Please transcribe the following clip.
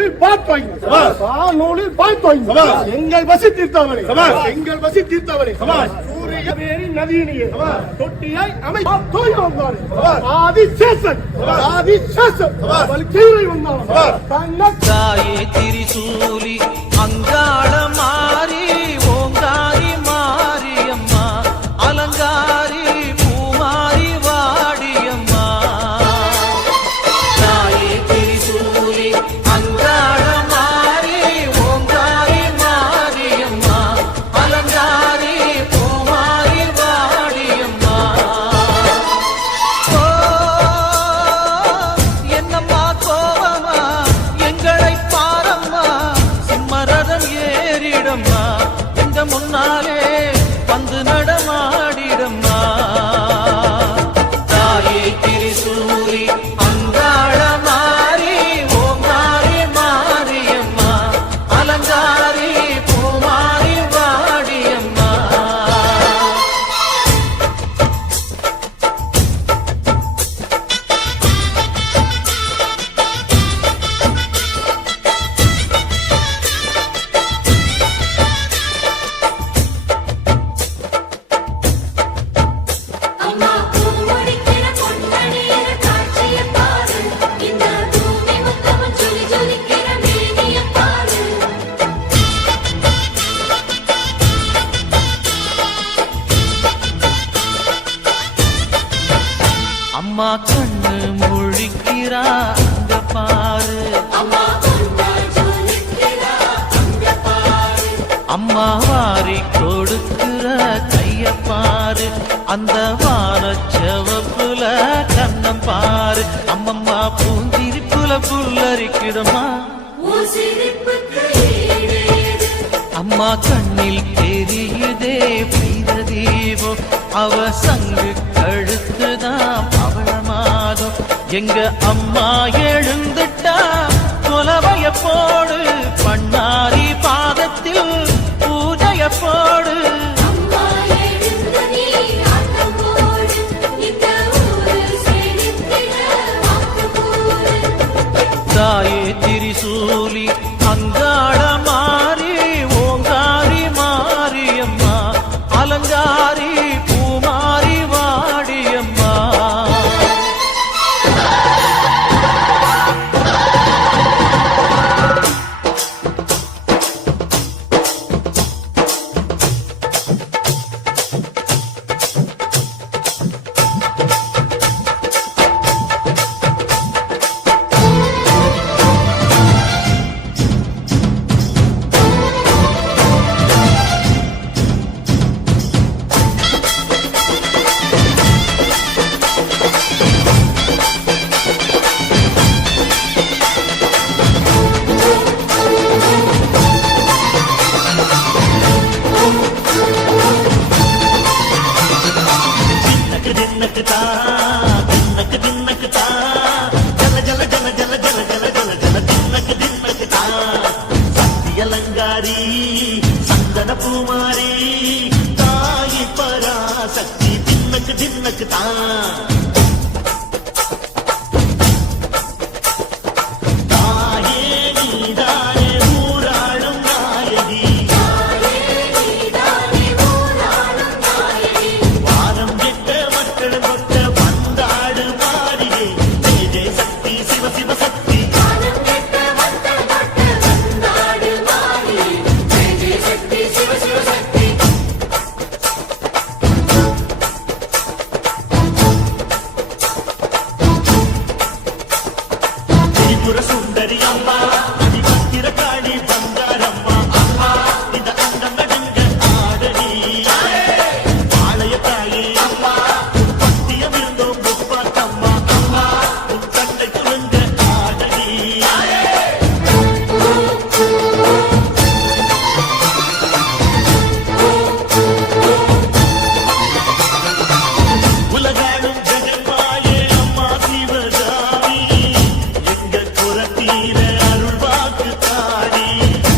வானூலில் பார்த்தோய் வானூலில் பார்த்தோய் எங்கள் பசி தீர்த்தவனே. எங்கள் பசி தீர்த்தவனே. சூரியவேரி நதியினியே தொட்டியாய் அமை தோய் வந்தானே ஆதி சேசன் ஆதி சேசன் கீரை வந்தானே தாயே திரிசூலி அங்காள மாறி Hare அம்மா வாரி கொடுக்கிற கைய பாரு. அந்த வானச்சவப்புல கண்ணம் பாரு. அம்மம்மா பூந்திரிப்புல ஈடேது. அம்மா கண்ணில் தெரியுதே பெய்த தீபம் அவ சங்கு கழுத்துதான் பவழமாகும் எங்க அம்மா எழுந்துட்டா கொலவைய போடு பண்ணாரி രാജകുമാരി തായി പരാശക്തി ഭിന്നക്ക് ഭിന്നക്ക് താ. Bye.